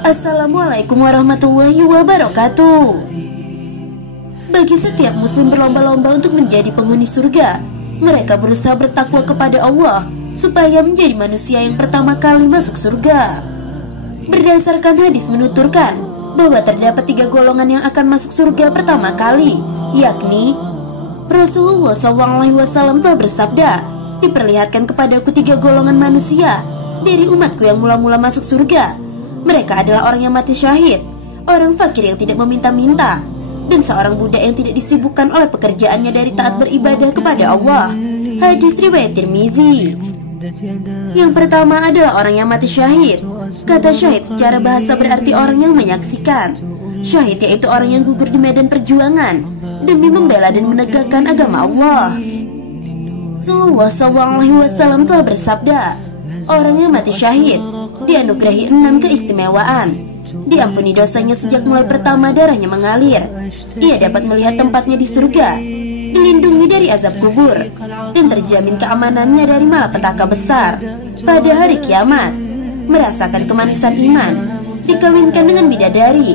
Assalamualaikum warahmatullahi wabarakatuh. Bagi setiap muslim berlomba-lomba untuk menjadi penghuni surga, mereka berusaha bertakwa kepada Allah supaya menjadi manusia yang pertama kali masuk surga. Berdasarkan hadis menuturkan bahwa terdapat 3 golongan yang akan masuk surga pertama kali, yakni Rasulullah SAW telah bersabda, "Diperlihatkan kepadaku 3 golongan manusia dari umatku yang mula-mula masuk surga. Mereka adalah orang yang mati syahid, orang fakir yang tidak meminta-minta, dan seorang budak yang tidak disibukkan oleh pekerjaannya dari taat beribadah kepada Allah." Hadis riwayat Tirmizi. Yang pertama adalah orang yang mati syahid. Kata syahid secara bahasa berarti orang yang menyaksikan. Syahid yaitu orang yang gugur di medan perjuangan demi membela dan menegakkan agama Allah. Rasulullah SAW telah bersabda, orang yang mati syahid dianugerahi 6 keistimewaan. Diampuni dosanya sejak mulai pertama darahnya mengalir. Ia dapat melihat tempatnya di surga, dilindungi dari azab kubur, dan terjamin keamanannya dari malapetaka besar pada hari kiamat. Merasakan kemanisan iman, dikawinkan dengan bidadari,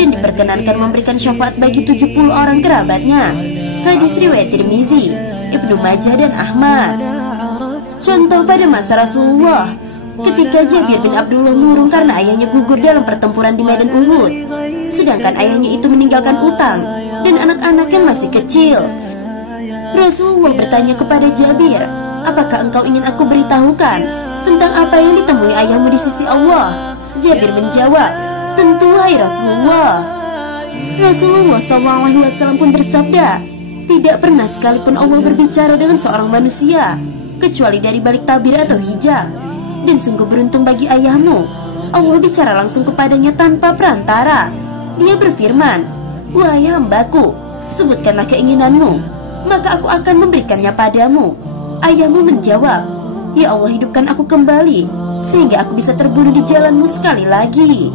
dan diperkenankan memberikan syafaat bagi 70 orang kerabatnya. Hadis riwayat Tirmizi, Ibnu Majah, dan Ahmad. Contoh pada masa Rasulullah, ketika Jabir bin Abdullah murung karena ayahnya gugur dalam pertempuran di medan Uhud, sedangkan ayahnya itu meninggalkan utang dan anak-anak yang masih kecil. Rasulullah bertanya kepada Jabir, "Apakah engkau ingin aku beritahukan tentang apa yang ditemui ayahmu di sisi Allah?" Jabir menjawab, "Tentu wahai Rasulullah." Rasulullah SAW pun bersabda, "Tidak pernah sekalipun Allah berbicara dengan seorang manusia kecuali dari balik tabir atau hijab. Dan sungguh beruntung bagi ayahmu, Allah bicara langsung kepadanya tanpa perantara. Dia berfirman, 'Wahai hambaku, sebutkanlah keinginanmu, maka aku akan memberikannya padamu.' Ayahmu menjawab, 'Ya Allah, hidupkan aku kembali sehingga aku bisa terbunuh di jalanmu sekali lagi.'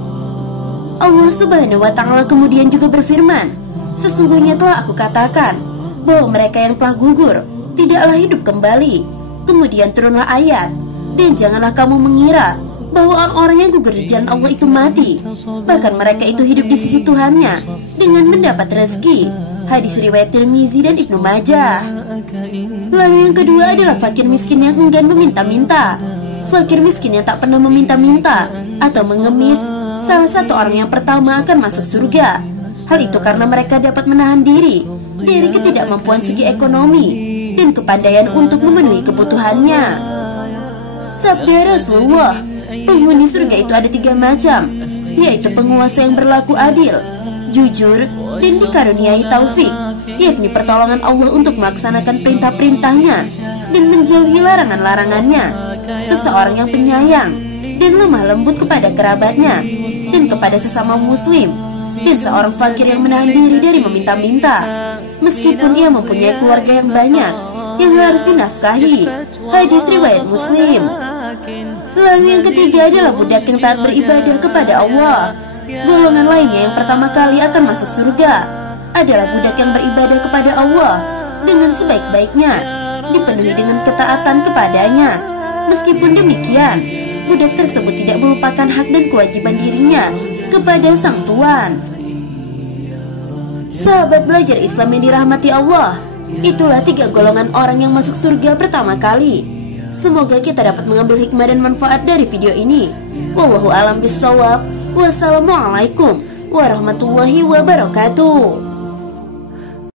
Allah Subhanahu wa Ta'ala kemudian juga berfirman, 'Sesungguhnya telah aku katakan bahwa mereka yang telah gugur tidaklah hidup kembali.' Kemudian turunlah ayat, 'Dan janganlah kamu mengira bahwa orang-orang yang gugur di jalan Allah itu mati. Bahkan mereka itu hidup di sisi Tuhannya dengan mendapat rezeki.' Hadis riwayat Tirmizi dan Ibnu Majah. Lalu yang kedua adalah fakir miskin yang enggan meminta-minta. Fakir miskin yang tak pernah meminta-minta atau mengemis, salah satu orang yang pertama akan masuk surga. Hal itu karena mereka dapat menahan diri dari ketidakmampuan segi ekonomi dan kepandaian untuk memenuhi kebutuhannya. Sabda Rasulullah, penghuni surga itu ada 3 macam, yaitu penguasa yang berlaku adil, jujur, dan dikaruniai taufik, yakni pertolongan Allah untuk melaksanakan perintah-perintahnya dan menjauhi larangan-larangannya, seseorang yang penyayang dan lemah lembut kepada kerabatnya dan kepada sesama muslim, dan seorang fakir yang menahan diri dari meminta-minta, meskipun ia mempunyai keluarga yang banyak yang harus dinafkahi. Hadis riwayat Muslim. Lalu yang ketiga adalah budak yang taat beribadah kepada Allah. Golongan lainnya yang pertama kali akan masuk surga adalah budak yang beribadah kepada Allah dengan sebaik-baiknya, dipenuhi dengan ketaatan kepadanya. Meskipun demikian, budak tersebut tidak melupakan hak dan kewajiban dirinya kepada Sang Tuan. Sahabat belajar Islam yang dirahmati Allah, itulah 3 golongan orang yang masuk surga pertama kali. Semoga kita dapat mengambil hikmah dan manfaat dari video ini. Wallahu a'lam bishawab. Wassalamualaikum warahmatullahi wabarakatuh.